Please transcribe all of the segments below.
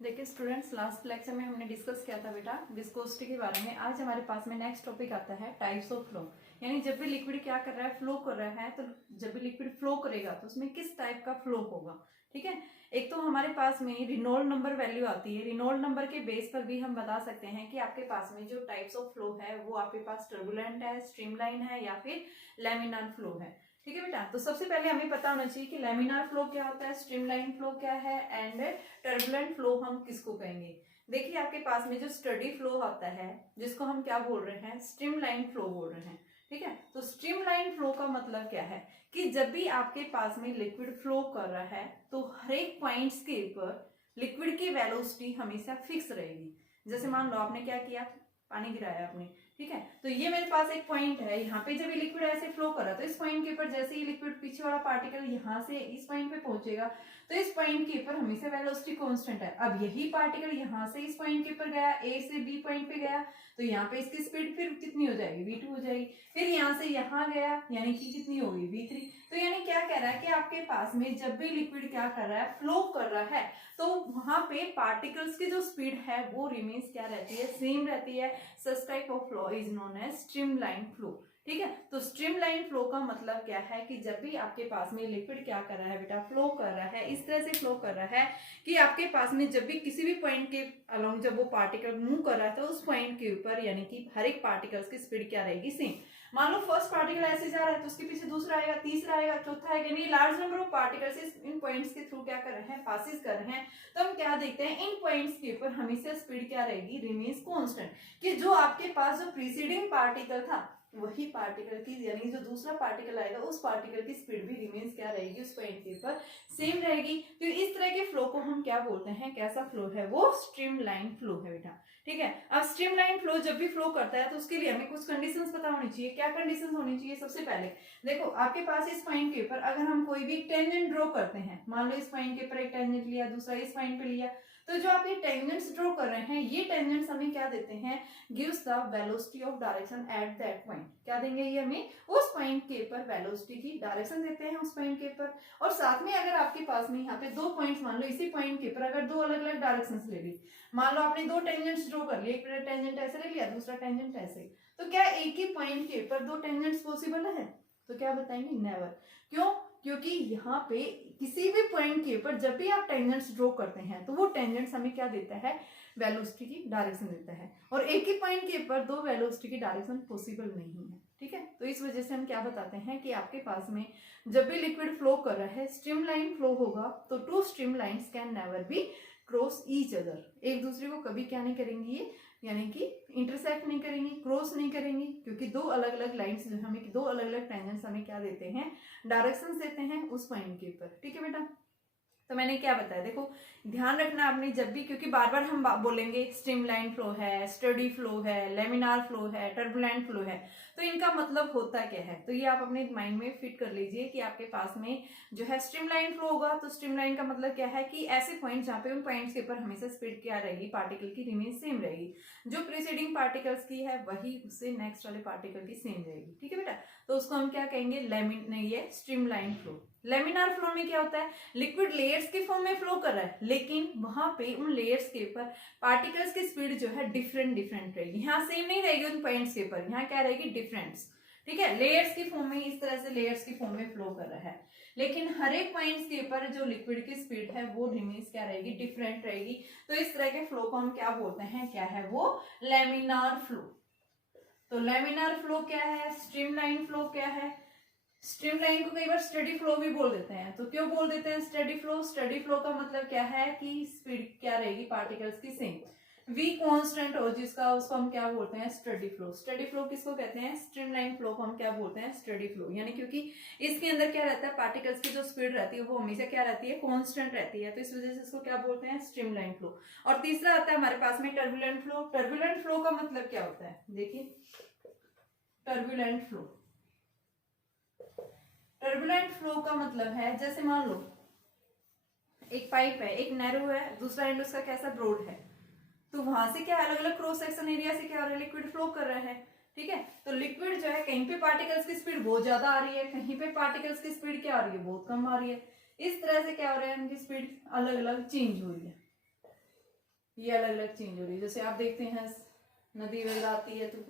देखिए students, last lecture में हमने डिस्कस किया था बेटा विस्कोसिटी के बारे में। आज हमारे पास में नेक्स्ट टॉपिक आता है टाइप्स ऑफ फ्लो। यानी जब भी लिक्विड क्या कर रहा है, फ्लो कर रहा है, तो जब भी लिक्विड फ्लो करेगा तो उसमें किस टाइप का फ्लो होगा। ठीक है, एक तो हमारे पास में रिनॉल्ड नंबर वैल्यू आती है। रिनॉल्ड नंबर के बेस पर भी हम बता सकते हैं कि आपके पास में जो टाइप्स ऑफ फ्लो है वो आपके पास टर्बुलेंट है, स्ट्रीमलाइन है या फिर लैमिनार फ्लो है। ठीक है बेटा, तो सबसे पहले हमें पता होना चाहिए कि लैमिनार फ्लो क्या होता है, स्ट्रीमलाइन फ्लो क्या है एंड टर्बुलेंट फ्लो हम किसको कहेंगे। देखिए आपके पास में जो स्टडी फ्लो होता है जिसको हम क्या बोल रहे हैं, स्ट्रीमलाइन फ्लो बोल रहे हैं। ठीक है, तो स्ट्रीमलाइन फ्लो का मतलब क्या है कि जब भी आपके पास में लिक्विड फ्लो कर रहा है तो हर एक पॉइंट्स के ऊपर लिक्विड की वेलोसिटी हमेशा फिक्स रहेगी। जैसे मान लो आपने क्या किया, पानी गिराया आपने, ठीक है, तो ये मेरे पास एक पॉइंट है, यहाँ पे जब ये लिक्विड ऐसे फ्लो कर रहा है तो इस पॉइंट के ऊपर जैसे ही लिक्विड पीछे वाला पार्टिकल यहाँ से इस पॉइंट पे पहुंचेगा तो इस पॉइंट के ऊपर हमेशा वेलोसिटी कांस्टेंट है। अब यही पार्टिकल यहाँ से इस पॉइंट के ऊपर गया, ए से बी पॉइंट पे गया, तो यहाँ पे इसकी स्पीड फिर कितनी हो जाएगी, v2 हो जाएगी। फिर यहाँ से यहाँ गया यानी कि कितनी होगी, v3। तो यानी क्या कह रहा है कि आपके पास में जब भी लिक्विड क्या कर रहा है, फ्लो कर रहा है, तो वहां पे पार्टिकल्स की जो स्पीड है वो रिमेन्स क्या रहती है, सेम रहती है। Such type of flow is known as streamline flow. ठीक है, तो स्ट्रीमलाइन फ्लो का मतलब क्या है कि जब भी आपके पास में लिक्विड क्या कर रहा है बेटा, फ्लो कर रहा है, इस तरह से फ्लो कर रहा है कि आपके पास में जब भी किसी भी पॉइंट के अलोंग जब वो पार्टिकल मूव कर रहा है तो उस पॉइंट के ऊपर यानी कि हर एक पार्टिकल्स की स्पीड क्या रहेगी, सेम। मान लो फर्स्ट पार्टिकल ऐसे जा रहा है तो उसके पीछे दूसरा आएगा, तीसरा आएगा, चौथा आएगा, यानी large number of particles in points के थ्रू क्या कर रहे हैं, पासिस कर रहे हैं। तो हम क्या देखते हैं, इन पॉइंट्स के ऊपर हमेशा स्पीड क्या रहेगी, रिमेन्स कांस्टेंट। कि जो आपके पास जो प्रीसीडिंग पार्टिकल था वही पार्टिकल की यानी जो दूसरा पार्टिकल आएगा उस पार्टिकल की स्पीड भी रिमेन्स क्या रहेगी, उस पॉइंट के ऊपर सेम रहेगी। तो इस तरह के फ्लो को हम क्या बोलते हैं, कैसा फ्लो है वो, स्ट्रीमलाइन फ्लो है बेटा। ठीक है, अब स्ट्रीमलाइन फ्लो जब भी फ्लो करता है तो उसके लिए हमें कुछ कंडीशंस पता होनी चाहिए। क्या कंडीशंस होनी चाहिए, सबसे पहले देखो आपके पास इस पॉइंट के ऊपर अगर हम कोई भी टेंजेंट ड्रॉ करते हैं, मान लो इस पॉइंट के ऊपर एक टेंजेंट लिया, दूसरा इस पॉइंट पे लिया, तो जो आप ये टेंजेंट्स ड्रॉ कर रहे हैं ये टेंजेंट्स हमें क्या देते हैं, gives the velocity of direction at that point. क्या देंगे ये हमें, उस पॉइंट के ऊपर वेलोसिटी की डायरेक्शन देते हैं उस पॉइंट के ऊपर। और साथ में अगर आपके पास में यहाँ पे दो पॉइंट्स, मान लो इसी पॉइंट के ऊपर अगर दो अलग अलग डायरेक्शंस ले ली, मान लो आपने दो टेंजेंट्स ड्रॉ कर लिए, एक टेंजेंट ऐसे ले लिया, दूसरा टेंजेंट ऐसे, तो क्या एक ही पॉइंट के ऊपर दो टेंजेंट्स पॉसिबल है, तो क्या बताएंगे, नेवर। क्यों, क्योंकि यहाँ पे किसी भी पॉइंट के ऊपर जब भी आप टेंजेंट्स ड्रॉ करते हैं तो वो टेंजेंट्स हमें क्या देता है, वेलोसिटी की डायरेक्शन देता है। और एक ही पॉइंट के ऊपर दो वेलोसिटी की डायरेक्शन पॉसिबल नहीं है। ठीक है, तो इस वजह से हम क्या बताते हैं कि आपके पास में जब भी लिक्विड फ्लो कर रहा है, स्ट्रीमलाइन फ्लो होगा, तो two streamlines can never be cross each other. एक दूसरे को कभी क्या नहीं करेंगी ये, यानी कि इंटरसेक्ट नहीं करेंगी, क्रॉस नहीं करेंगी, क्योंकि दो अलग अलग लाइंस जो हमें, दो अलग अलग टेंजेंट्स हमें क्या देते हैं, डायरेक्शंस देते हैं उस पॉइंट के ऊपर। ठीक है बेटा, तो मैंने क्या बताया, देखो ध्यान रखना आपने जब भी, क्योंकि बार बार हम बोलेंगे स्ट्रीमलाइन फ्लो है, स्टडी फ्लो है, लेमिनार फ्लो है, टर्बुलेंट फ्लो है, तो इनका मतलब होता क्या है, तो ये आप अपने माइंड में फिट कर लीजिए कि आपके पास में जो है स्ट्रीमलाइन फ्लो होगा तो स्ट्रीमलाइन का मतलब क्या है कि ऐसे पॉइंट जहाँ पे उन पॉइंट्स के ऊपर हमेशा स्पीड क्या रहेगी, पार्टिकल की रिमेन सेम रहेगी, जो प्रीसीडिंग पार्टिकल्स की है वही उससे नेक्स्ट वाले पार्टिकल की सेम रहेगी। ठीक है बेटा, तो उसको हम क्या कहेंगे, ये स्ट्रीमलाइन फ्लो। लेमिनार फ्लो में क्या होता है, लिक्विड लेयर्स के फॉर्म में फ्लो कर रहा है, लेकिन वहां पे उन लेयर्स के ऊपर पार्टिकल्स की स्पीड जो है डिफरेंट डिफरेंट रहेगी, यहाँ सेम नहीं रहेगी उन पॉइंट्स के ऊपर, यहाँ क्या रहेगी, डिफरेंस। ठीक है, लेयर्स की फॉर्म में इस तरह से लेयर्स की फॉर्म में फ्लो कर रहा है, लेकिन हर एक पॉइंट्स के ऊपर जो लिक्विड की स्पीड है वो रिमेन्स क्या रहेगी, डिफरेंट रहेगी। तो इस तरह के फ्लो को हम क्या बोलते हैं, क्या है वो, लेमिनार फ्लो। तो लेमिनार फ्लो क्या है, स्ट्रीमलाइन फ्लो क्या है, स्ट्रीमलाइन को कई बार स्टडी फ्लो भी बोल देते हैं। तो क्यों बोल देते हैं स्टडी फ्लो, स्टडी फ्लो का मतलब क्या है कि स्पीड क्या रहेगी पार्टिकल्स की, सेम, v कांस्टेंट हो जिसका, उसको हम क्या बोलते हैं, स्टडी फ्लो। स्टडी फ्लो किसको कहते हैं, स्ट्रीमलाइन फ्लो को हम क्या बोलते हैं, स्टडी फ्लो। यानी क्योंकि इसके अंदर क्या रहता है, पार्टिकल्स की जो स्पीड रहती है वो हमेशा क्या रहती है, कांस्टेंट रहती है, तो इस वजह से इसको क्या बोलते हैं, स्ट्रीमलाइन फ्लो। और तीसरा आता है हमारे पास में टर्बुलेंट फ्लो। टर्बुलेंट फ्लो का मतलब क्या होता है, देखिए टर्बुलेंट फ्लो, टर्बुलेंट फ्लो का मतलब है, जैसे मान लो एक पाइप है, एक नैरो है, दूसरा एंड उसका कैसा, ब्रॉड है, तो वहां से क्या अलग अलग क्रॉस सेक्शन एरिया से क्या हो रहा है, लिक्विड फ्लो कर रहा है। ठीक है, तो लिक्विड जो है कहीं पे पार्टिकल्स की स्पीड बहुत ज्यादा आ रही है, कहीं पे पार्टिकल्स की स्पीड क्या आ रही है, बहुत कम आ रही है। इस तरह से क्या हो रहा है, उनकी स्पीड अलग अलग चेंज हो रही है। ये अलग अलग चेंज हो रही है। जैसे आप देखते हैं नदी वगैरह आती है तो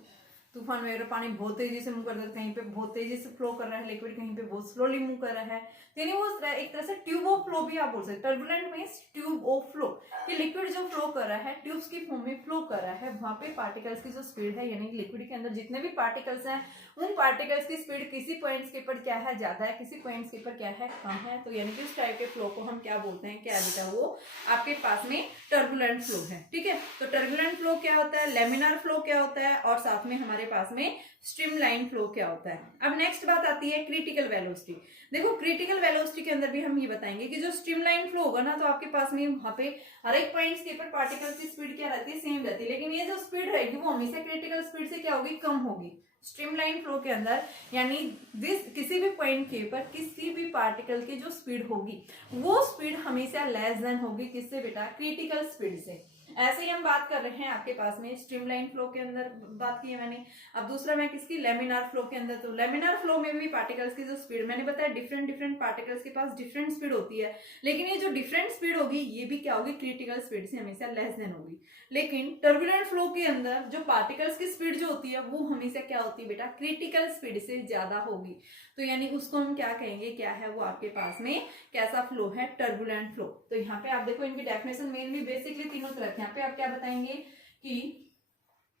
तूफान वगैरह पानी बहुत तेजी से मूव कर रहा है, कहीं पे बहुत तेजी से फ्लो कर रहा है लिक्विड, कहीं पे बहुत स्लोली मूव कर रहा है। तो यानी वो एक तरह से ट्यूब ऑफ फ्लो भी आप बोल सकते हैं। Turbulent means tube of flow, कि लिक्विड जो फ्लो कर रहा है ट्यूब्स की फॉर्म में फ्लो कर रहा है, वहां पे पार्टिकल्स की जो स्पीड है, यानी लिक्विड के अंदर जितने भी पार्टिकल्स हैं उन पार्टिकल्स की स्पीड किसी पॉइंट्स के ऊपर क्या है, ज्यादा है, किसी पॉइंट्स के ऊपर क्या है, कम है। तो यानी कि उस टाइप के फ्लो को हम क्या बोलते हैं, क्या बेटा, वो आपके पास में टर्बुलेंट फ्लो है। ठीक है, तो टर्बुलेंट फ्लो क्या होता है, लेमिनार फ्लो क्या होता है, और साथ में हमारे पास में स्ट्रीमलाइन फ्लो क्या होता है। अब नेक्स्ट बात आती है क्रिटिकल वेलोसिटी। देखो क्रिटिकल वेलोसिटी के अंदर भी हम ये बताएंगे कि जो स्ट्रीमलाइन फ्लो होगा ना, तो आपके पास में वहां पे हर एक पॉइंट्स के ऊपर पार्टिकल की स्पीड क्या रहती है, सेम रहती है, लेकिन ये जो स्पीड रहेगी वो हमेशा क्रिटिकल स्पीड से क्या होगी, कम होगी। स्ट्रीमलाइन फ्लो के अंदर यानी किसी भी पॉइंट के ऊपर किसी भी पार्टिकल की जो स्पीड होगी वो स्पीड हमेशा लेस देन होगी किससे बेटा, क्रिटिकल स्पीड से। ऐसे ही हम बात कर रहे हैं आपके पास में स्ट्रीमलाइन फ्लो के अंदर बात की है मैंने। अब दूसरा मैं किसकी, लेमिनार फ्लो के अंदर। तो लेमिनार फ्लो में भी पार्टिकल्स की जो स्पीड मैंने बताया, डिफरेंट डिफरेंट पार्टिकल्स के पास डिफरेंट स्पीड होती है, लेकिन ये जो डिफरेंट स्पीड होगी ये भी क्या होगी, क्रिटिकल स्पीड से हमेशा लेस देन होगी। लेकिन टर्बुलेंट फ्लो के अंदर जो पार्टिकल्स की स्पीड जो होती है वो हमेशा क्या होती है बेटा, क्रिटिकल स्पीड से ज्यादा होगी। तो यानी उसको हम क्या कहेंगे, क्या है वो आपके पास में कैसा फ्लो है, टर्बुलेंट फ्लो। तो यहाँ पे आप देखो इनकी डेफिनेशन मेनली बेसिकली तीनों तरह की। यहाँ पे आप क्या बताएंगे कि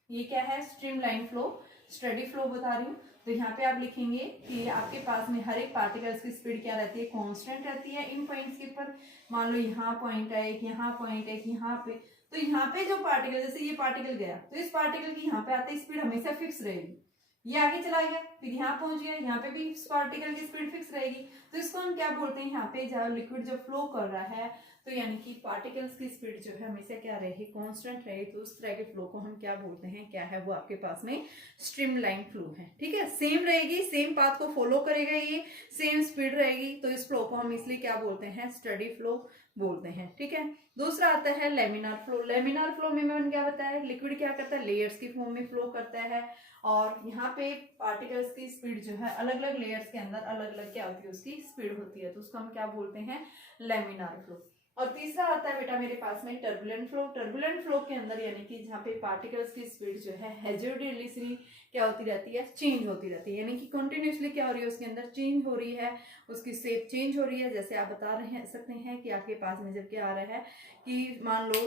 ये क्या है, स्ट्रीमलाइन फ्लो, स्टेडी फ्लो बता रही हूँ। तो यहाँ पे आप लिखेंगे कि आपके पास में हर एक पार्टिकल्स की स्पीड क्या रहती है, कांस्टेंट रहती है इन पॉइंट्स के ऊपर। मान लो यहाँ पॉइंट है एक, यहाँ पॉइंट है एक, यहाँ पे, तो यहाँ पे जो पार्टिकल, जैसे ये पार्टिकल गया तो इस पार्टिकल की यहाँ पे आते स्पीड हमेशा फिक्स रहेगी। ये आगे चला गया, फिर यहाँ पहुंच गया, यहाँ पे भी इस पार्टिकल की स्पीड फिक्स रहेगी। तो इसको हम क्या बोलते हैं, यहाँ पे जब लिक्विड जो फ्लो कर रहा है तो यानी कि पार्टिकल्स की स्पीड जो है हमेशा क्या रहेगी, कांस्टेंट रहेगी। तो उस तरह के फ्लो को हम क्या बोलते हैं, क्या है वो आपके पास में स्ट्रीमलाइन फ्लो है। ठीक है, सेम रहेगी, सेम पाथ को फॉलो करेगा, ये सेम स्पीड रहेगी, तो इस फ्लो को हम इसलिए क्या बोलते हैं, स्टेडी फ्लो बोलते हैं। ठीक है, दूसरा आता है लेमिनार फ्लो। लेमिनार फ्लो में मैंने क्या बताया, लिक्विड क्या करता है, लेयर्स की फॉर्म में फ्लो करता है, और यहाँ पे पार्टिकल्स की स्पीड जो है अलग अलग लेयर्स के अंदर अलग अलग क्या होती है, उसकी स्पीड होती है, तो उसको हम क्या बोलते हैं, लेमिनार फ्लो। और तीसरा आता है बेटा मेरे पास में टर्बुलेंट फ्लो। टर्बुलेंट फ्लो के अंदर यानी कि जहाँ पे पार्टिकल्स की स्पीड जो है हेजियोडली क्या होती रहती है, चेंज होती रहती है, यानी कि कंटिन्यूसली क्या हो रही है, उसके अंदर चेंज हो रही है, उसकी शेप चेंज हो रही है। जैसे आप बता रहे हैं सकते हैं कि आपके पास में जब क्या आ रहा है कि मान लो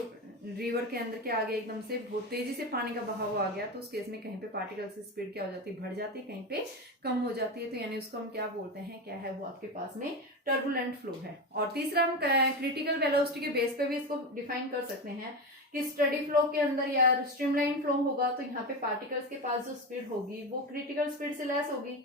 रिवर के अंदर क्या आ गया, एकदम से बहुत तेजी से पानी का बहाव आ गया, तो उस केस में कहीं पे पार्टिकल्स की स्पीड क्या हो जाती है, बढ़ जाती है, कहीं पे कम हो जाती है। तो यानी उसको हम क्या बोलते हैं, क्या है वो आपके पास में टर्बुलेंट फ्लो है। और तीसरा हम क्रिटिकल वेलोसिटी के बेस पे भी इसको डिफाइन कर सकते हैं कि स्टेडी फ्लो के अंदर या स्ट्रीमलाइन फ्लो होगा तो यहाँ पे पार्टिकल्स के पास जो स्पीड होगी वो क्रिटिकल स्पीड से लेस होगी।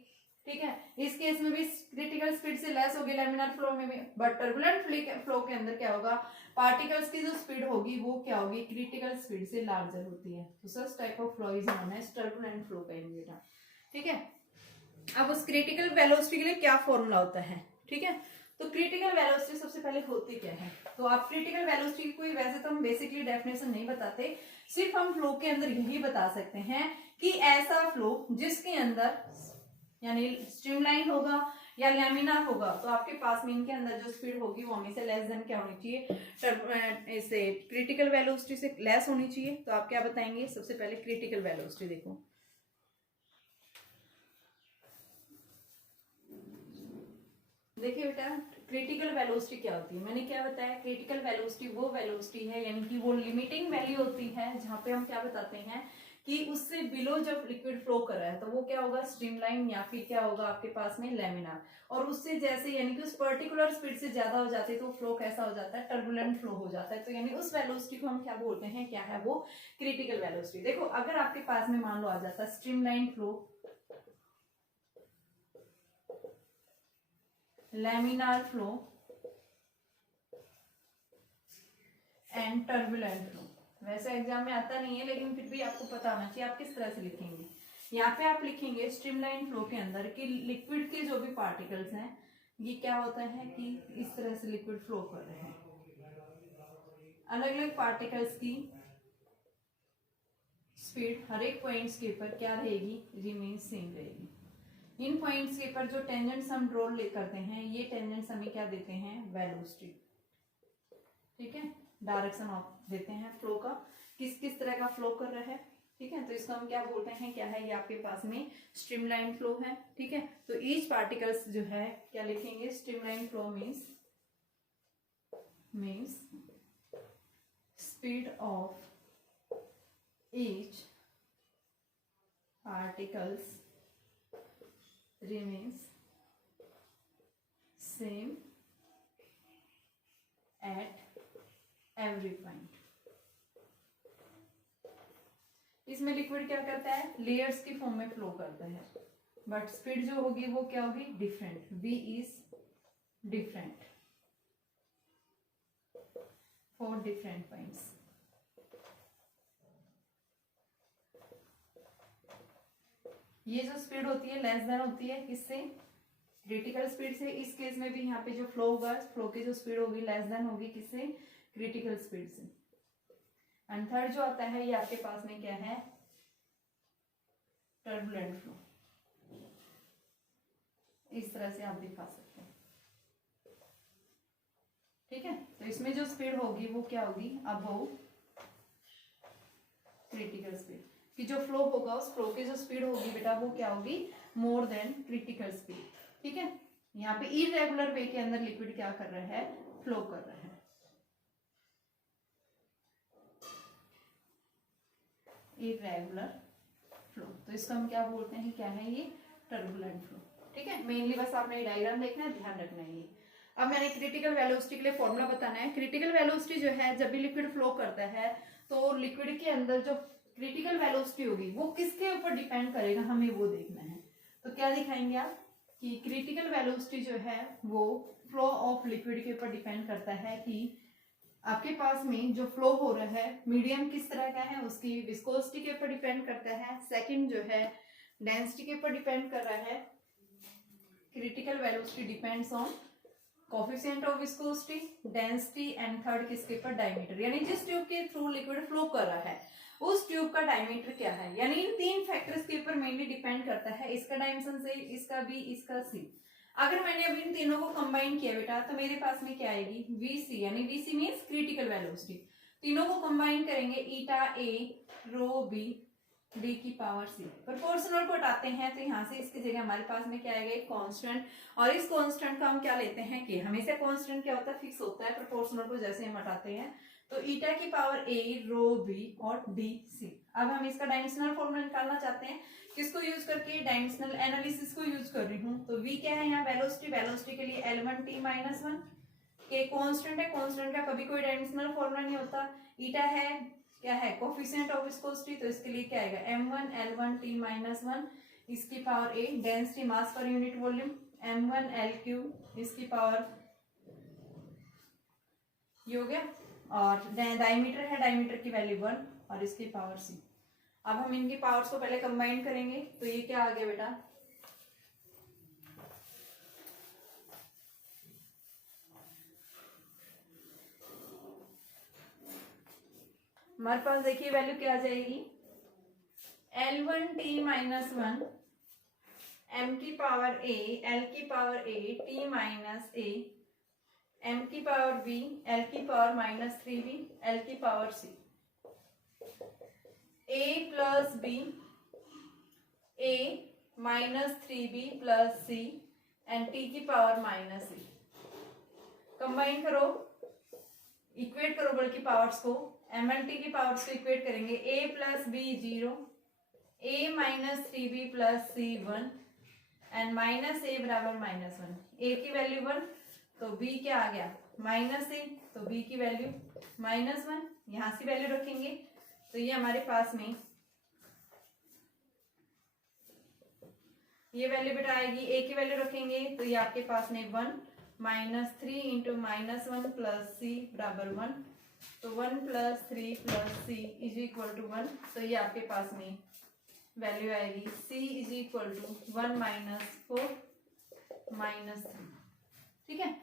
ठीक है, इस केस में भी क्रिटिकल स्पीड से लेस होगी लेमिनार फ्लो में भी। बट टर्बुलेंट फ्लो के अंदर क्या होगा, पार्टिकल्स की जो स्पीड होगी वो क्या होगी, क्रिटिकल स्पीड से लार्जर होती है। तो such type of flow is known as turbulent flow कहेंगे बेटा। ठीक है, अब उस क्रिटिकल वेलोसिटी के लिए क्या फॉर्मूला होता है। ठीक है, तो क्रिटिकल वेलोसिटी सबसे पहले होती क्या है, तो आप क्रिटिकल वेलोसिटी की कोई वैसे तो हम बेसिकली डेफिनेशन नहीं बताते, सिर्फ हम फ्लो के अंदर यही बता सकते हैं कि ऐसा फ्लो जिसके अंदर यानी स्ट्रीमलाइन होगा या लैमिनार होगा, तो आपके पास में इनके अंदर जो स्पीड होगी वो हमेशा लेस देन क्या होनी चाहिए, इसे क्रिटिकल वेलोसिटी से लेस होनी चाहिए। तो आप क्या बताएंगे, सबसे पहले क्रिटिकल वेलोसिटी देखो। देखिए बेटा, क्रिटिकल वेलोसिटी क्या होती है, मैंने क्या बताया, क्रिटिकल वेलोसिटी वो वेलोसिटी है यानी कि वो लिमिटिंग वैल्यू होती है जहां पे हम क्या बताते हैं कि उससे बिलो जब लिक्विड फ्लो कर रहा है तो वो क्या होगा, स्ट्रीमलाइन या फिर क्या होगा आपके पास में लेमिनार। और उससे जैसे यानी कि उस पर्टिकुलर स्पीड से ज्यादा हो जाती है तो फ्लो कैसा हो जाता है, टर्बुलेंट फ्लो हो जाता है। तो यानी उस वेलोसिटी को हम क्या बोलते हैं, क्या है वो क्रिटिकल वेलोसिटी। देखो अगर आपके पास में मान लो आ जाता है streamline flow, laminar flow and turbulent flow, वैसे एग्जाम में आता नहीं है लेकिन फिर भी आपको पता होना चाहिए आप किस तरह से लिखेंगे। यहाँ पे आप लिखेंगे स्ट्रीमलाइन फ्लो के अंदर कि लिक्विड के जो भी पार्टिकल्स हैं ये क्या होता है कि इस तरह से लिक्विड फ्लो कर रहे हैं, अलग अलग पार्टिकल्स की स्पीड हर एक पॉइंट्स के ऊपर क्या रहेगी, रिमेन सेम रहेगी। इन पॉइंट्स के ऊपर जो टेंजेंट्स हम ड्रॉ करते हैं ये टेंजेंट्स हमें क्या देते हैं, वेलोसिटी। ठीक है, डायरेक्शन ऑफ देते हैं फ्लो का, किस किस तरह का फ्लो कर रहा है। ठीक है, तो इसको हम क्या बोलते हैं, क्या है ये आपके पास में स्ट्रीमलाइन फ्लो है। ठीक है, तो ईच पार्टिकल्स जो है क्या लिखेंगे, streamline flow means speed of each particles remains same at every point। इसमें लिक्विड क्या करता है, लेयर्स की फॉर्म में फ्लो करता है, बट स्पीड जो होगी वो क्या होगी, different, v is different for different points. ये जो स्पीड होती है लेस देन होती है किससे, क्रिटिकल स्पीड से। इस केस में भी यहाँ पे जो फ्लो होगा, फ्लो की जो स्पीड होगी लेस देन होगी किससे, क्रिटिकल स्पीड से। एंड थर्ड जो आता है ये आपके पास में क्या है, टर्बुलेंट फ्लो। इस तरह से आप दिखा सकते हैं। ठीक है, तो इसमें जो स्पीड होगी वो क्या होगी, अबव क्रिटिकल स्पीड, कि जो फ्लो होगा उस फ्लो की जो स्पीड होगी बेटा वो क्या होगी, मोर देन क्रिटिकल स्पीड। ठीक है, यहाँ पे इरेगुलर वे के अंदर लिक्विड क्या कर रहा है, फ्लो कर रहा है। इरेगुलर फ्लो, तो इसको हम क्या बोलते हैं, क्या है ये, टर्बुलेंट फ्लो। ठीक है, मेनली बस आपने डायग्राम देखना है, ध्यान रखना है ये। अब मैंने क्रिटिकल वेलोसिटी के लिए फॉर्मूला बताना है। क्रिटिकल वेलोसिटी जो है, जब भी लिक्विड फ्लो करता है तो लिक्विड के अंदर जो क्रिटिकल वेलोसिटी होगी वो किसके ऊपर डिपेंड करेगा, हमें वो देखना है। तो क्या दिखाएंगे आप, कि क्रिटिकल वेलोसिटी जो है वो फ्लो ऑफ लिक्विड के ऊपर डिपेंड करता है, कि आपके पास में जो फ्लो हो रहा है मीडियम किस तरह का है, उसकी विस्कोसिटी के ऊपर डिपेंड करता है। सेकंड जो है डेंसिटी के ऊपर डिपेंड कर रहा है। Critical velocity depends on coefficient of viscosity, density and third किसके ऊपर, डायमीटर, यानी जिस ट्यूब के थ्रू लिक्विड फ्लो कर रहा है उस ट्यूब का डायमीटर क्या है। यानी इन तीन फैक्टर्स के ऊपर मेनली डिपेंड करता है, इसका डायमेंशन से, इसका बी, इसका सी। अगर मैंने अभी इन तीनों को कंबाइन किया बेटा तो मेरे पास में क्या आएगी, वीसी, यानी वीसी मींस क्रिटिकल वेलोसिटी। तीनों को कंबाइन करेंगे, ईटा ए रो बी डी की पावर सी। प्रोपोर्शनल को हटाते हैं तो यहाँ से इसकी जगह हमारे पास में क्या आएगा, एक कांस्टेंट, और इस कांस्टेंट का हम क्या लेते हैं, कि हमेशा कांस्टेंट क्या होता है, फिक्स होता है। प्रोपोर्शनल को जैसे हम हटाते हैं तो ईटा की पावर ए रो बी और डी सी। अब हम इसका डायमेंशनल फॉर्मूला निकालना चाहते हैं, किसको यूज करके, डायमेंशनल एनालिसिस को यूज कर रही हूँ। तो v क्या है यहाँ, वेलोसिटी, वेलोसिटी के लिए L1t - 1 के कांस्टेंट है, कांस्टेंट का कभी कोई डायमेंशनल फॉर्मूला नहीं होता। ईटा है क्या है, कोफिशिएंट ऑफ विस्कोसिटी, तो इसके लिए क्या आएगा, m1 L1t - 1 इसकी power a। Density mass per unit volume m1 L3 इसकी पावर ये हो गया, और डायमीटर है, डायमीटर की वैल्यू 1 और इसकी पावर c। अब हम इनकी पावर्स को पहले कंबाइन करेंगे तो ये क्या आ गया बेटा, हमारे पास देखिए वैल्यू क्या आ जाएगी, L1t - 1 m की पावर a L की power a t minus a m की पावर b L की पावर -3b L की power c। a plus b a -3b plus c and t की पावर -c। कंबाइन करो, equate करो बल्कि powers को, mlt की पावर्स को इक्वेट करेंगे, a plus b 0 a -3b plus c 1 and minus a बराबर -1। a की वैल्यू 1 तो b क्या आ गया, -a, तो b की वैल्यू -1। यहां से वैल्यू रखेंगे तो ये हमारे पास में ये वैल्यू बेटा आएगी, a की वैल्यू रखेंगे तो ये आपके पास में 1 -3 इंटू -1 प्लस c बराबर 1, तो 1 + 3 + c इज इक्वल टू 1। तो ये आपके पास में वैल्यू आएगी c इज इक्वल टू 1 - 4 -3। ठीक है,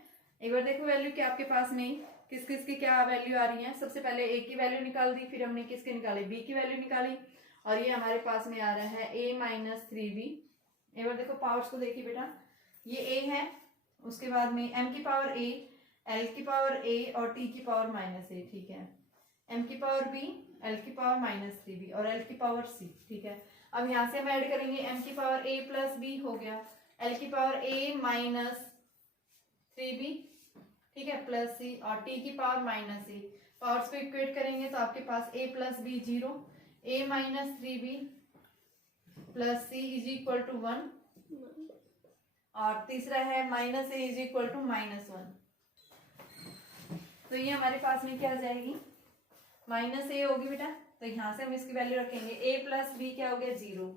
एक बार देखो वैल्यू क्या आपके पास में किस किस की क्या वैल्यू आ रही है। सबसे पहले a की वैल्यू निकाल दी, फिर हमने किसके निकाले, b की वैल्यू निकाली, और ये हमारे पास में आ रहा है a -3b। एक बार देखो पावर्स को देखिए बेटा, ये a है, उसके बाद में m की पावर a एल की पावर ए और टी की पावर माइनस ए, ठीक है, एम की पावर बी, एल की पावर माइनस 3b और एल की पावर सी, ठीक है। अब यहाँ से हम ऐड करेंगे एम की पावर ए प्लस बी हो गया, एल की पावर ए माइनस 3b, ठीक है, प्लस सी और टी की पावर माइनस ए। पावर्स को इक्वेट करेंगे तो आपके पास a plus b 0, a minus 3b plus c is equal to 1 और तीसरा है minus a is equal to -1। तो ये हमारे पास में क्या आ जाएगी, माइनस ए होगी बेटा, तो यहाँ से हम इसकी वैल्यू रखेंगे a प्लस बी क्या हो गया 0,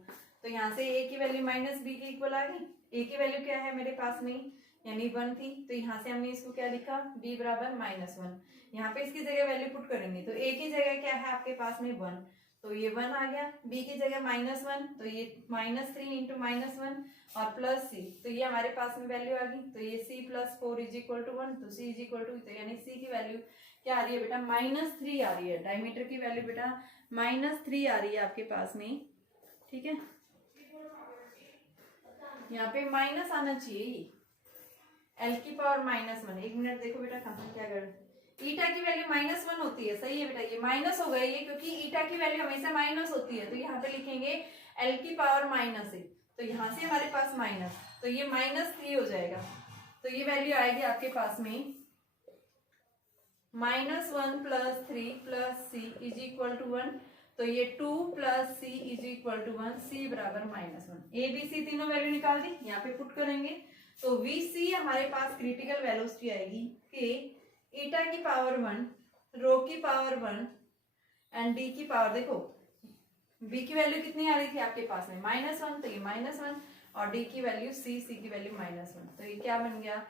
तो यहाँ से a की वैल्यू माइनस बी के इक्वल आ गई। a की वैल्यू क्या है मेरे पास में, यानी 1 थी, तो यहाँ से हमने इसको क्या लिखा, b बराबर -1। यहाँ पे इसकी जगह वैल्यू पुट करेंगे तो a की जगह क्या है आपके पास में 1, तो ये 1 आ गया, b की जगह -1 तो ये -3 इंटू -1 और प्लस सी, तो ये हमारे पास में वैल्यू आ गई, तो ये c plus 4 is equal to 1, तो c इज इक्वल टू, तो यानी c की वैल्यू क्या आ रही है बेटा, -3 आ रही है। डायमीटर की वैल्यू बेटा -3 आ रही है आपके पास में, ठीक है, यहाँ पे माइनस आना चाहिए, एल की पावर -1। एक मिनट देखो बेटा कहाँ क्या कर, ईटा की वैल्यू -1 होती है, सही है बेटा, ये माइनस हो गया ये, क्योंकि ईटा की वैल्यू हमेशा माइनस होती है, तो यहाँ पे लिखेंगे एल की पावर -1, तो यहाँ से हमारे पास माइनस, तो ये -3 हो जाएगा, तो ये वैल्यू आएगी आपके पास में -1 plus 3 plus c is equal to 1, तो ये 2 plus c is equal to 1, सी बराबर -1। ए बी सी तीनों वैल्यू निकाल दी, यहाँ पे पुट करेंगे तो वी सी हमारे पास क्रिटिकल वेलोसिटी आएगी कि ईटा की पावर 1, रो की पावर 1 एंड डी की पावर, देखो बी की वैल्यू कितनी आ रही थी आपके पास में -1, तो ये -1 और डी की वैल्यू सी की वैल्यू -1, तो ये क्या बन गया,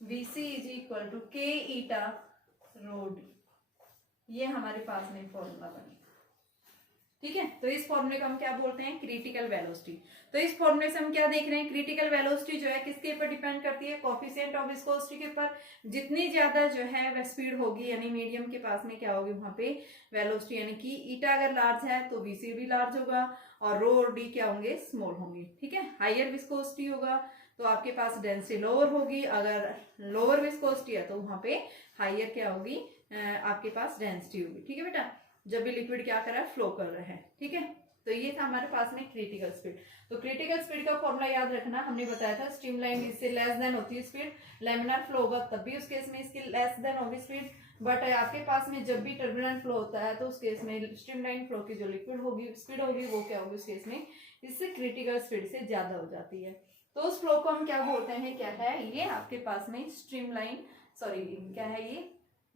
v c is equal to k eta rho D, ये हमारे पास में फॉर्मूला बन गया, ठीक है। तो इस फॉर्मूले को हम क्या बोलते हैं, क्रिटिकल वेलोसिटी। तो इस फॉर्मूले से हम क्या देख रहे हैं, क्रिटिकल वेलोसिटी जो है किसके ऊपर डिपेंड करती है, कोफिशिएंट ऑफ विस्कोसिटी के ऊपर। जितनी ज्यादा जो है वह स्पीड होगी, यानी मीडियम के पास में क्या होगी वहां पे वेलोसिटी, यानी कि ईटा अगर लार्ज है तो वीसी भी लार्ज होगा और रो और डी क्या होंगे, स्मॉल होंगे, ठीक है। हाइयर विस्कोसिटी होगा तो आपके पास डेंसिटी लोअर होगी, अगर लोअर विस्कोसिटी है तो वहां पे हाइयर क्या होगी, आपके पास डेंसिटी होगी, ठीक है बेटा, जब भी लिक्विड क्या कर रहा है, फ्लो कर रहा है, ठीक है। तो ये था हमारे पास में क्रिटिकल स्पीड। तो क्रिटिकल स्पीड का फॉर्मूला याद रखना, हमने बताया था स्ट्रीमलाइन इससे लेस देन होती है स्पीड, लेमिनार फ्लो होगा तब भी उस केस में इसकी लेस देन होगी स्पीड, बट आपके पास में जब भी टर्बुलेंट फ्लो होता है तो उस केस में स्ट्रीमलाइन फ्लो की जो लिक्विड होगी स्पीड होगी वो क्या होगी उस केस में, इससे क्रिटिकल स्पीड से ज्यादा हो जाती है। तो उस फ्लो को हम क्या बोलते हैं, क्या है ये आपके पास में स्ट्रीमलाइन, सॉरी क्या है ये,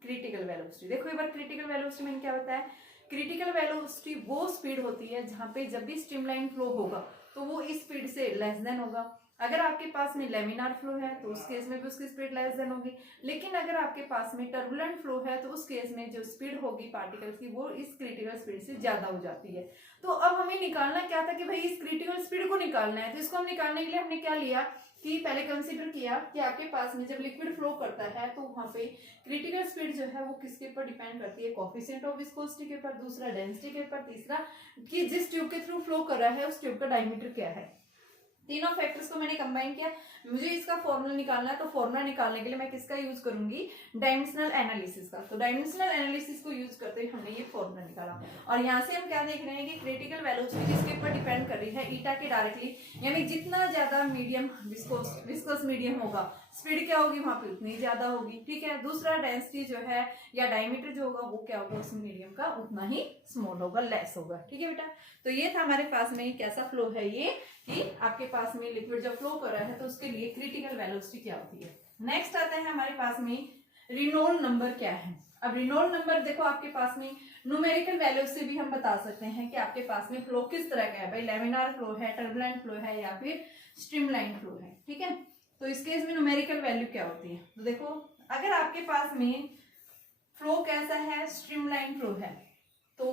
क्रिटिकल वेलोसिटी। देखो एक बार क्रिटिकल वेलोसिटी में क्या होता है, क्रिटिकल वेलोसिटी वो स्पीड होती है जहां पे जब भी स्ट्रीमलाइन फ्लो होगा तो वो इस स्पीड से लेस देन होगा। अगर आपके पास में लेमिनार फ्लो है तो उस केस में भी उसकी स्पीड लेस देन होगी, लेकिन अगर आपके पास में टर्बुलेंट फ्लो है तो उस केस में जो स्पीड होगी पार्टिकल्स की वो इस क्रिटिकल स्पीड से ज्यादा हो जाती है। तो अब हमें निकालना क्या था कि भाई इस क्रिटिकल स्पीड को निकालना है, तो इसको हम निकालने के लिए हमने क्या लिया कि पहले कंसीडर किया कि आपके पास में जब लिक्विड फ्लो करता है तो वहां पे क्रिटिकल स्पीड जो है वो किसके ऊपर डिपेंड करती है, कोफिशिएंट ऑफ विस्कोसिटी के ऊपर, दूसरा डेंसिटी के ऊपर, तीसरा कि जिस ट्यूब के थ्रू फ्लो कर रहा है उस ट्यूब का डायमीटर क्या है। तीनों फैक्टर्स को मैंने कंबाइन किया, मुझे इसका फॉर्मूला निकालना है, तो फॉर्मूला निकालने के लिए मैं किसका यूज करूंगी, डायमेंशनल एनालिसिस का। तो डायमेंशनल एनालिसिस को यूज करते हुए हमने ये फॉर्मूला निकाला और यहाँ से हम क्या देख रहे हैं कि क्रिटिकल वेलोसिटी किसके ऊपर डिपेंड कर रही है, ईटा के डायरेक्टली, यानी जितना ज्यादा मीडियम विस्कोस मीडियम होगा स्पीड क्या होगी वहां पे उतनी ज्यादा होगी, ठीक है। दूसरा डेंसिटी जो है या डायमीटर जो होगा वो क्या होगा उस मीडियम का उतना ही स्मॉल होगा, लेस होगा, ठीक है बेटा। तो ये था हमारे पास में कैसा फ्लो है ये, कि आपके पास में लिक्विड जब फ्लो कर रहा है तो उसके लिए क्रिटिकल वेलोसिटी क्या होती है। नेक्स्ट आता है हमारे पास में रिनोल्ड नंबर क्या है। अब रिनोल्ड नंबर देखो आपके पास में न्यूमेरिकल वैल्यू से भी हम बता सकते हैं कि आपके पास में फ्लो किस तरह का है, भाई लेमिनार फ्लो है, टर्बुलेंट फ्लो है या फिर स्ट्रीमलाइन फ्लो है, ठीक है। तो इस केस में न्यूमेरिकल वैल्यू क्या होती है, तो देखो अगर आपके पास में फ्लो कैसा है, स्ट्रीमलाइन फ्लो है, तो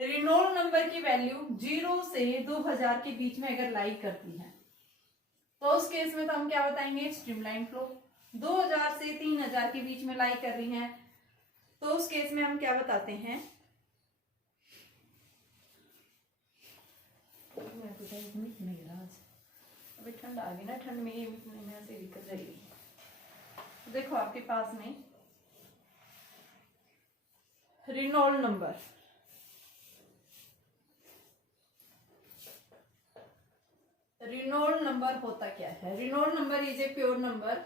रिनोल्ड नंबर की वैल्यू 0 से 2000 के बीच में अगर लाई करती है तो उस केस में तो हम क्या बताएंगे, स्ट्रीमलाइन फ्लो। 2000 से 3000 के बीच में लाई कर रही है तो उस केस में हम क्या बताते हैं, अभी ठंड आ गई ना, ठंड में ये से दिक्कत रहेगी। तो देखो आपके पास में रेनॉल्ड नंबर। रेनॉल्ड नंबर होता क्या है? Reynold number is a pure number,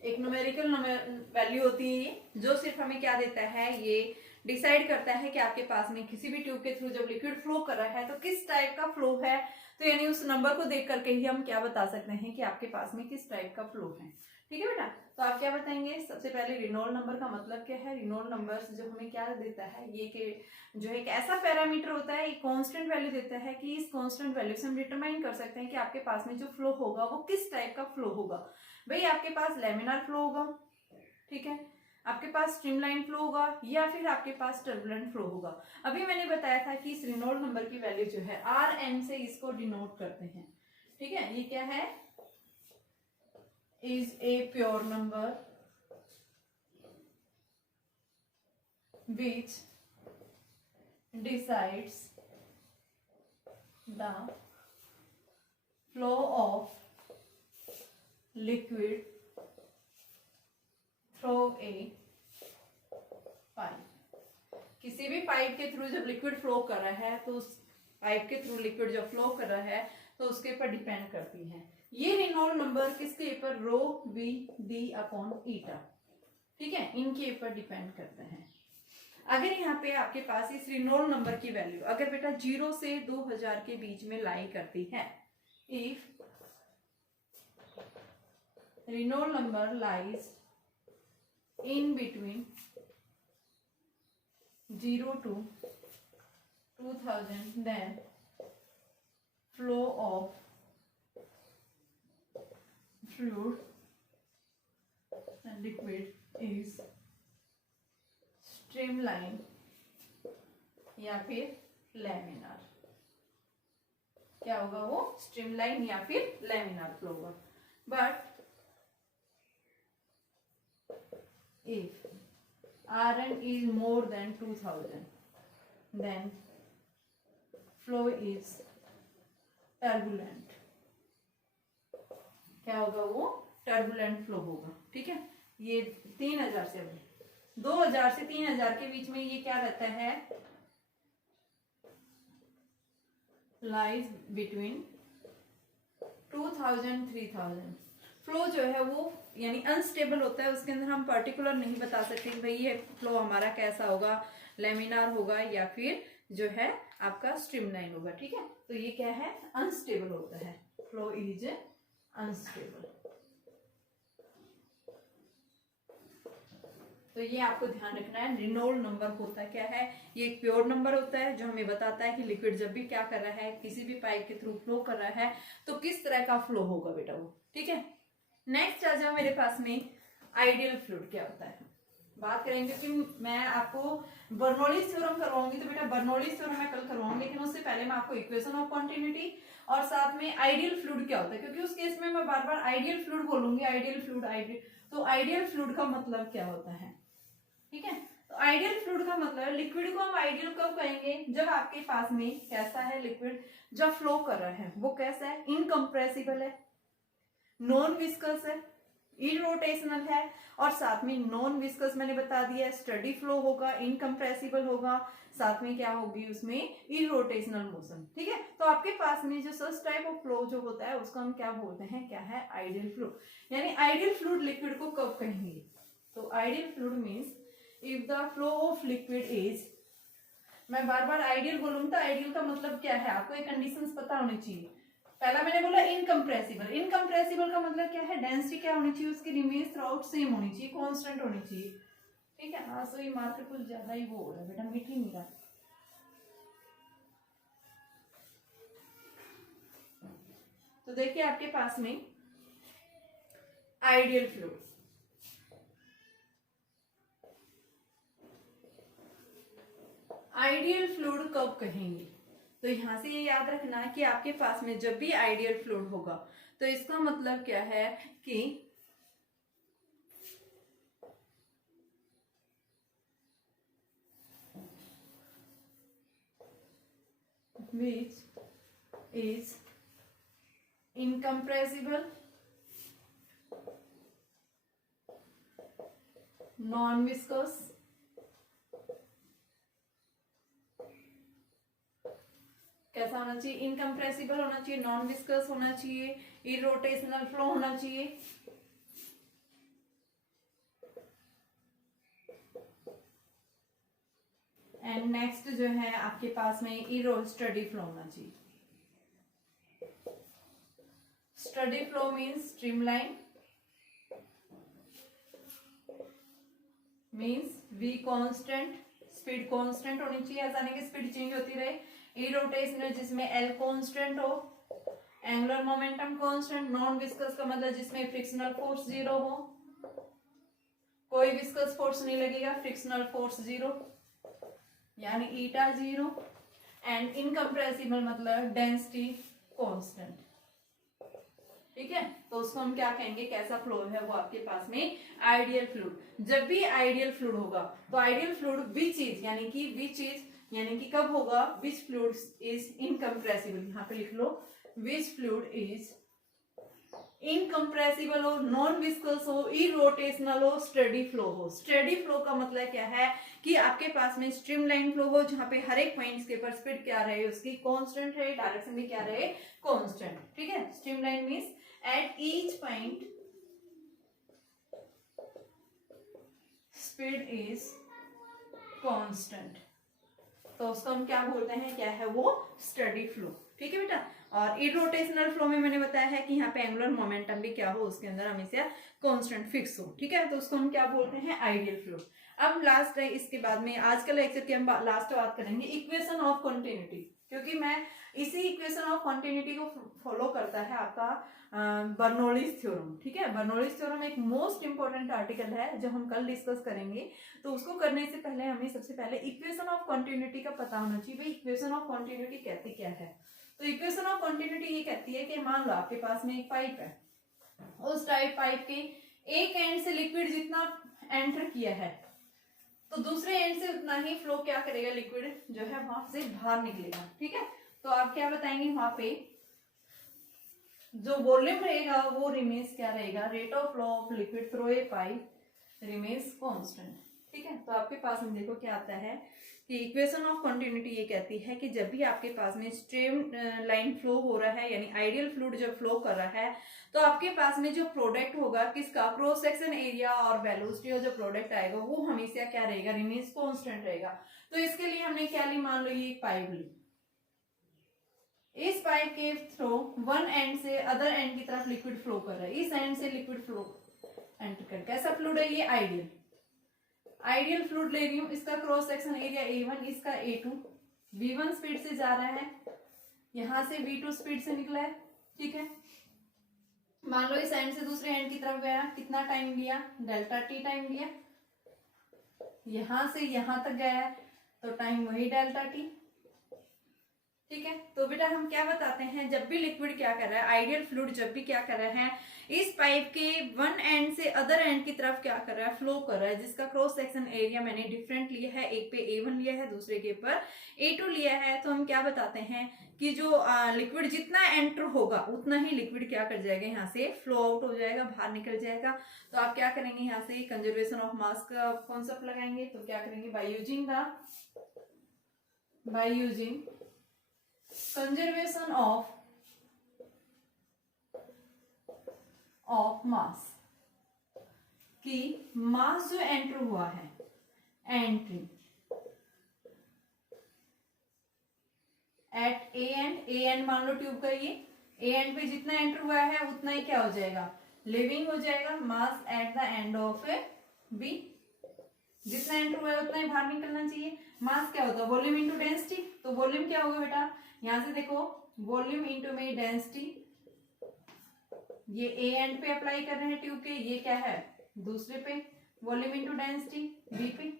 एक न्यूमेरिकल नंबर वैल्यू होती है ये, जो सिर्फ हमें क्या देता है, ये डिसाइड करता है कि आपके पास में किसी भी ट्यूब के थ्रू जब लिक्विड फ्लो कर रहा है तो किस टाइप का फ्लो है। तो यानी उस नंबर को देख करके ही हम क्या बता सकते हैं कि आपके पास में किस टाइप का फ्लो है। ठीक है बेटा, तो आप क्या बताएंगे? सबसे पहले रेनॉल्ड नंबर का मतलब क्या है? रेनॉल्ड नंबर जो हमें क्या देता है, ये कि जो एक ऐसा पैरामीटर होता है, एक कांस्टेंट वैल्यू देता है कि इस कांस्टेंट वैल्यू से हम डिटरमाइन कर सकते हैं कि आपके पास में जो फ्लो होगा वो किस टाइप का फ्लो होगा। भाई आपके पास लेमिनार फ्लो होगा, ठीक है, आपके पास स्ट्रीमलाइन फ्लो होगा, या फिर आपके पास टर्बुलेंट फ्लो होगा। अभी मैंने बताया था कि इस रेनॉल्ड नंबर की वैल्यू जो है आर एन से इसको डिनोट करते हैं। ठीक है, ये क्या है? Is a pure number which decides the flow of liquid through a pipe. किसी भी पाइप के थ्रू जब लिक्विड फ्लो कर रहा है तो उस पाइप के थ्रू लिक्विड जब फ्लो कर रहा है तो उसके ऊपर डिपेंड करती है ये रेनॉल्ड नंबर, किसके ऊपर? रो वी डी अपॉन ईटा। ठीक है, इनके ऊपर डिपेंड करते हैं। अगर यहाँ पे आपके पास इस रेनॉल्ड नंबर की वैल्यू अगर बेटा 0 से 2000 के बीच में लाई करती है, if Reynold number lies in between 0 to 2000, then flow of fluid and liquid is streamline या फिर लैमिनार। क्या होगा वो? स्ट्रीमलाइन या फिर लैमिनार फ्लो होगा। But if Rn is more than 2000, then flow is turbulent। क्या होगा वो? टर्बुलेंट फ्लो होगा। ठीक है, ये 3000 से 2000 से 3000 के बीच में ये क्या रहता है? Lies between 2000 3000। फ्लो जो है वो यानी अनस्टेबल होता है, उसके अंदर हम पर्टिकुलर नहीं बता सकते कि भाई ये फ्लो हमारा कैसा होगा, लेमिनार होगा या फिर जो है आपका स्ट्रीमलाइन होगा। ठीक है, तो ये क्या है? अनस्टेबल होता है, फ्लो इज अनस्टेबल। तो ये आपको ध्यान रखना है। रेनॉल्ड नंबर होता क्या है? ये एक प्योर नंबर होता है जो हमें बताता है कि लिक्विड जब भी क्या कर रहा है, किसी भी पाइप के थ्रू फ्लो कर रहा है तो किस तरह का फ्लो होगा बेटा वो। ठीक है, नेक्स्ट आ जाओ मेरे पास में आइडियल फ्लूइड क्या होता है, बात करेंगे। क्योंकि मैं आपको बर्नौलीज थ्योरम करवाऊंगी तो बेटा बर्नौलीज थ्योरम मैं कल करवाऊंगी, लेकिन उससे पहले मैं आपको इक्वेशन ऑफ कॉन्टिन्यूटी और साथ में आइडियल फ्लूइड क्या होता है, क्योंकि उस केस में मैं बार बार आइडियल फ्लूइड बोलूंगी, आइडियल फ्लूइड तो आइडियल फ्लूइड का मतलब क्या होता है। ठीक है, तो आइडियल फ्लूइड का मतलब लिक्विड को हम आइडियल कब कहेंगे? जब आपके पास में कैसा है लिक्विड, जब फ्लो कर रहा है वो कैसा है? इनकम्प्रेसिबल है, नॉन विस्कस है, इरोटेशनल है, और साथ में नॉन विस्कस मैंने बता दिया, स्टडी फ्लो होगा, इनकम्प्रेसिबल होगा, साथ में क्या होगी उसमें? Irrotational motion. ठीक है, तो आपके पास में जो सच टाइप ऑफ फ्लो जो होता है उसको हम क्या बोलते हैं? क्या है? Ideal flow. यानी आइडियल फ्लूइड लिक्विड को कब कहेंगे? तो ideal fluid means if the flow of liquid is, मैं बार बार आइडियल बोलूंगा तो आइडियल का मतलब क्या है आपको एक कंडीशंस पता होनी चाहिए। पहला मैंने बोला इनकम्प्रेसिबल, इनकम्प्रेसिबल का मतलब क्या है? डेंसिटी क्या होनी चाहिए उसकी? रिमेन्स थ्रूआउट सेम होनी चाहिए, कांस्टेंट होनी चाहिए। ठीक है, हाँ, सो ये मार्कर कुछ ज्यादा ही वो हो रहा है बेटा, मीठ ही नहीं रहा। तो देखिए आपके पास में आइडियल फ्लूइड, आइडियल फ्लूइड कब कहेंगे? तो यहां से ये याद रखना है कि आपके पास में जब भी आइडियल फ्लूइड होगा तो इसका मतलब क्या है कि which is incompressible, non-viscous कैसा होना चाहिए? इनकम्प्रेसिबल होना चाहिए, नॉन विस्कस होना चाहिए, इरोटेशनल फ्लो होना चाहिए। एंड नेक्स्ट जो है आपके पास में स्टडी फ्लो होना चाहिए। Steady flow means streamline, means v constant, speed constant होनी चाहिए, ऐसा नहीं कि स्पीड चेंज होती रहे। इरोटेशनल जिसमें एल कांस्टेंट हो, angular momentum constant, non viscous का मतलब जिसमें फ्रिक्शनल फोर्स 0 हो, कोई विस्कस फोर्स नहीं लगेगा, फ्रिक्शनल फोर्स 0 यानी ईटा 0। एंड इनकम्प्रेसिबल मतलब डेंसिटी कांस्टेंट। ठीक है, तो उसको हम क्या कहेंगे, कैसा फ्लो है वो आपके पास में आइडियल फ्लूइड। जब भी आइडियल फ्लूइड होगा तो आइडियल फ्लूइड विच इज यानी कि कब होगा, विच फ्लूइड इज इनकम्प्रेसिबल। यहाँ पे लिख लो विच फ्लूइड इज इनकम्प्रेसिबल हो, नॉन विस्कस हो, इरोटेशनल हो, स्टेडी फ्लो हो। स्टेडी फ्लो का मतलब क्या है कि आपके पास में स्ट्रीमलाइन फ्लो हो, जहां पे हर एक पॉइंट्स के ऊपर स्पीड क्या रहे, उसकी कांस्टेंट रहे, डायरेक्शन भी क्या रहे, कांस्टेंट। ठीक है, streamline means at each point speed is constant, तो उसको हम क्या बोलते हैं, क्या है वो, स्टेडी फ्लो। ठीक है बेटा, और इरोटेशनल फ्लो में मैंने बताया है कि यहाँ पे एंगुलर मोमेंटम भी क्या हो, उसके अंदर हमेशा कांस्टेंट फिक्स हो। ठीक है, तो उसको हम क्या बोलते हैं, आइडियल फ्लो। अब लास्ट है, इसके बाद में आज का लेक्चर की हम लास्ट बात करेंगे इक्वेशन ऑफ कंटिन्यूटी, क्योंकि मैं इसी इक्वेशन ऑफ कंटिन्यूटी को फॉलो करता है आपका बर्नौलीज थ्योरम। ठीक है, बर्नौलीज थ्योरम एक मोस्ट इंपॉर्टेंट आर्टिकल है जो हम कल डिस्कस करेंगे। तो उसको करने से पहले हमें सबसे पहले इक्वेशन ऑफ कंटिन्यूटी का पता होना चाहिए, भाई इक्वेशन ऑफ कंटिन्यूटी कहती क्या है। तो इक्वेशन ऑफ कंटिन्यूटी ये कहती है कि मान लो आपके पास में एक पाइप है, उस पाइप के एक एंड से लिक्विड जितना एंटर किया है तो दूसरे एंड से उतना ही फ्लो क्या करेगा, लिक्विड जो है वहां से बाहर निकलेगा। ठीक है, तो आप क्या बताएंगे, वहां पे जो वॉल्यूम रहेगा वो रिमेन्स क्या रहेगा, rate of flow of liquid through a pipe remains constant. ठीक है, तो आपके पास में देखो क्या आता है कि इक्वेशन ऑफ कंटिन्यूटी ये कहती है कि जब भी आपके पास में स्ट्रीम लाइन फ्लो हो रहा है, यानी आइडियल फ्लूइड जब फ्लो कर रहा है, तो आपके पास में जो प्रोडक्ट होगा किसका, क्रॉस सेक्शन एरिया और वेलोसिटी और जो प्रोडक्ट आएगा वो हमेशा क्या रहेगा, रिमेन्स कांस्टेंट रहेगा। तो इसके लिए हमने क्या ली, मान लो ये पाइप ली, इस पाइप के थ्रू वन एंड से अदर एंड की तरफ लिक्विड फ्लो कर रहा है, इस एंड से लिक्विड फ्लो एंटर कर, कैसा फ्लूइड है ये, आइडियल फ्लूइड ले रही हूं, इसका क्रॉस सेक्शन एरिया A1, इसका A2, V1 स्पीड से जा रहा है, यहां से V2 स्पीड से निकला है। ठीक है, मान लो इस एंड से दूसरे एंड की तरफ गया, कितना टाइम लिया, डेल्टा टी टाइम लिया, यहां से यहां तक गया है तो टाइम वही डेल्टा टी। ठीक है, तो बेटा हम क्या बताते हैं, जब भी लिक्विड क्या कर रहा है, आइडियल फ्लूइड जब भी क्या कर रहा है, इस पाइप के वन एंड से अदर एंड की तरफ क्या कर रहा है, फ्लो कर रहा है, जिसका क्रॉस सेक्शन एरिया मैंने डिफरेंट लिया है, एक पे A1 लिया है, दूसरे के ऊपर A2 लिया है। तो हम क्या बताते हैं कि जो लिक्विड जितना एंटर होगा उतना ही लिक्विड क्या कर जाएगा, यहाँ से फ्लो आउट हो जाएगा, बाहर निकल जाएगा। तो आप क्या करेंगे, यहाँ से कंजर्वेशन ऑफ मास का कॉन्सेप्ट लगाएंगे। तो क्या करेंगे, by using conservation of mass, कि मास जो एंटर हुआ है, एंट्री एट ए एंड मान लो ट्यूब का ये एंड पे जितना एंटर हुआ है उतना ही क्या हो जाएगा, लिविंग हो जाएगा। Mass at the end of b, जितना एंटर हुआ है उतना ही बाहर निकलना चाहिए। मास क्या होता है, वॉल्यूम इंटू डेंसिटी। तो वॉल्यूम क्या होगा बेटा, यहां से देखो वॉल्यूम इंटू में डेंसिटी, ये ए एंड पे अप्लाई कर रहे हैं ट्यूब के, ये क्या है दूसरे पे, वॉल्यूम इंटू डेंसिटी बी पे।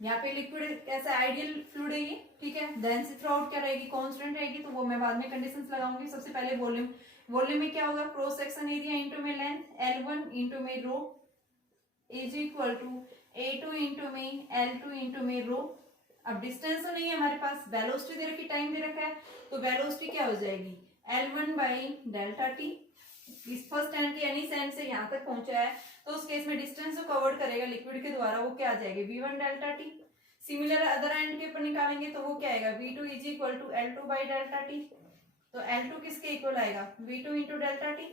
यहाँ पे लिक्विड कैसा आइडियल फ्लूइड है ये। ठीक है, डेंसिटी थ्रू आउट क्या रहेगी, कांस्टेंट रहेगी। तो वो मैं बाद में कंडीशंस लगाऊंगी। सबसे पहले वॉल्यूम में क्या होगा, क्रॉस सेक्शन एरिया इंटू में लेंथ, L1 इंटू में rho is equal to A2 into में L2 इंटू में रो। अब डिस्टेंस तो नहीं है हमारे पास, वेलोसिटी दे रखी, टाइम दे रखा है, तो वेलोसिटी क्या हो जाएगी, L1 बाई डेल्टा टी। इस फर्स्ट एंड के यानी एंड से यहाँ तक पहुंचा है, तो उस केस में डिस्टेंस जो कवर्ड करेगा लिक्विड के द्वारा वो क्या आ जाएगी, V1 delta t. Similar other end के ऊपर निकालेंगे तो वो क्या आएगा, V2 is equal to L2 by delta t. तो L2 किसके इक्वल आएगा, V2 इंटू डेल्टा टी।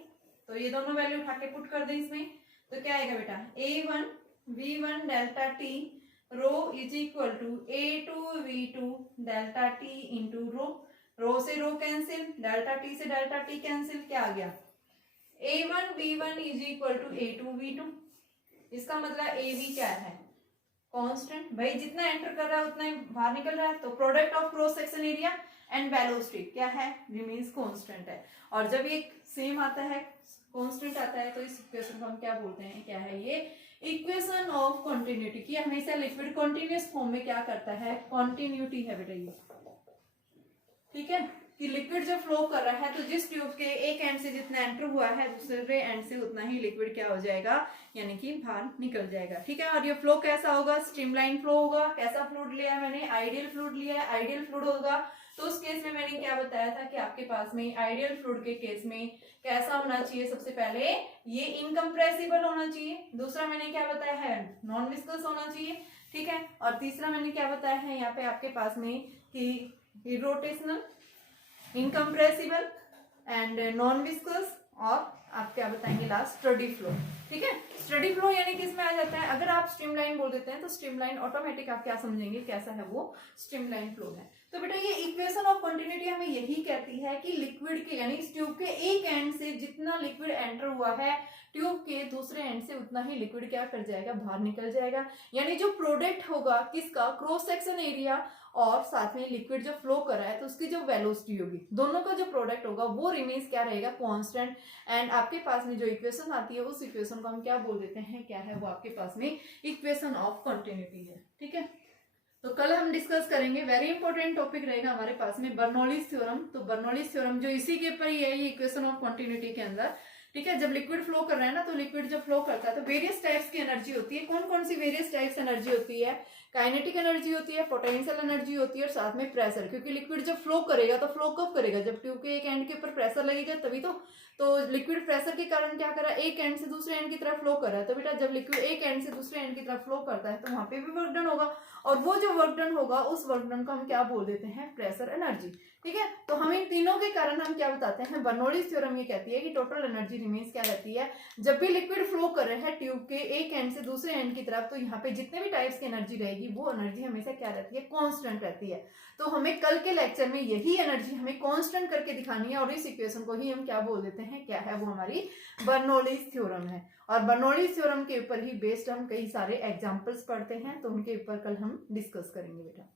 तो ये दोनों वैल्यू उठा के पुट कर दें इसमें, तो क्या आएगा बेटा, A1 V1 delta t rho is equal to A2 V2 delta t into rho से रो कैंसिल, डेल्टा टी से डेल्टा टी कैंसिल, क्या आ गया, A1 V1 is equal to A2 V2। इसका मतलब AB क्या है, कांस्टेंट। भाई जितना एंटर कर रहा है उतना ही बाहर निकल रहा है, तो product of cross section area and velocity क्या है, रिमेन्स कांस्टेंट है। और जब ये सेम आता है, कांस्टेंट आता है, तो इस इक्वेशन को हम क्या बोलते हैं, क्या है ये, इक्वेशन ऑफ कंटिन्यूटी की। हमेशा लिक्विड कंटिन्यूअस फॉर्म में क्या करता है, कंटिन्यूटी है बेटा ये, ठीक है, कि लिक्विड जब फ्लो कर रहा है तो जिस ट्यूब के एक एंड से जितना एंटर हुआ है दूसरे एंड से उतना ही लिक्विड क्या हो जाएगा, यानी कि बाहर निकल जाएगा, ठीक है। और ये फ्लो कैसा होगा, स्ट्रीमलाइन फ्लो होगा। कैसा फ्लूइड लिया है मैंने, आइडियल फ्लूइड लिया है, आइडियल फ्लूइड होगा। तो उस केस में मैंने क्या बताया था कि आपके पास में आइडियल फ्लूइड के केस में कैसा होना चाहिए, सबसे पहले ये इनकम्प्रेसिबल होना चाहिए। दूसरा मैंने क्या बताया है, नॉन विस्कस होना चाहिए, ठीक है। और तीसरा मैंने क्या बताया है यहाँ पे आपके पास में कि irrotational, incompressible and non viscous, और आप क्या बताएंगे लास्ट, स्टडी फ्लो, ठीक है। स्टडी फ्लो यानी कि इसमें आ जाता है, अगर आप स्ट्रीमलाइन बोल देते हैं तो स्ट्रीमलाइन ऑटोमेटिक आप क्या समझेंगे, कैसा है वो स्ट्रीमलाइन फ्लो है। तो बेटा ये इक्वेशन ऑफ कंटिन्यूटी हमें यही कहती है कि लिक्विड के, यानी इस ट्यूब के एक एंड से जितना लिक्विड एंटर हुआ है ट्यूब के दूसरे एंड से उतना ही लिक्विड क्या कर जाएगा, बाहर निकल जाएगा। यानी जो प्रोडक्ट होगा किसका, क्रॉस सेक्शन एरिया और साथ में लिक्विड जो फ्लो कर रहा है तो उसकी जो वेलोसिटी होगी, दोनों का जो प्रोडक्ट होगा वो रिमेन्स क्या रहेगा, कांस्टेंट। एंड आपके पास में जो इक्वेशन आती है उस इक्वेशन को हम क्या बोल देते हैं, क्या है वो आपके पास में इक्वेशन ऑफ कंटिन्यूटी है, ठीक है। तो कल हम डिस्कस करेंगे, वेरी इंपॉर्टेंट टॉपिक रहेगा हमारे पास में, बर्नौलीज थ्योरम। तो बर्नौलीज थ्योरम जो इसी के ऊपर ही है, ये इक्वेशन ऑफ कंटिन्यूटी के अंदर, ठीक है। जब लिक्विड फ्लो कर रहा है ना, तो लिक्विड जब फ्लो करता है तो वेरियस टाइप्स की एनर्जी होती है। कौन कौन सी वेरियस टाइप्स एनर्जी होती है, काइनेटिक एनर्जी होती है, पोटेंशियल एनर्जी होती है, और साथ में प्रेशर। क्योंकि लिक्विड जब फ्लो करेगा तो फ्लो कब करेगा, जब ट्यूब के एक एंड के ऊपर प्रेशर लगेगा तभी तो लिक्विड प्रेशर के कारण क्या कर रहा है, एक एंड से दूसरे एंड की तरफ फ्लो कर रहा है। तो बेटा जब लिक्विड एक एंड से दूसरे एंड की तरफ फ्लो करता है तो वहां पे भी वर्क डन होगा, और वो जो वर्क डन होगा उस वर्क डन को हम क्या बोल देते हैं, प्रेशर एनर्जी, ठीक है। तो हम इन तीनों के कारण हम क्या बताते हैं, बर्नौलीज थ्योरम ये कहती है कि टोटल एनर्जी रिमेन्स क्या रहती है, जब भी लिक्विड फ्लो कर रहे हैं ट्यूब के एक एंड से दूसरे एंड की तरफ, तो यहाँ पे जितने भी टाइप्स की एनर्जी रहेगी वो एनर्जी हमेशा क्या रहती है, कांस्टेंट रहती है। तो हमें कल के लेक्चर में यही एनर्जी हमें कांस्टेंट करके दिखानी है, और इस इक्वेशन को ही हम क्या बोल देते हैं, क्या है वो हमारी बर्नौलीज थ्योरम है। और बर्नौलीज थ्योरम के ऊपर ही बेस्ड हम कई सारे एग्जांपल्स पढ़ते हैं, तो उनके ऊपर कल हम डिस्कस करेंगे बेटा।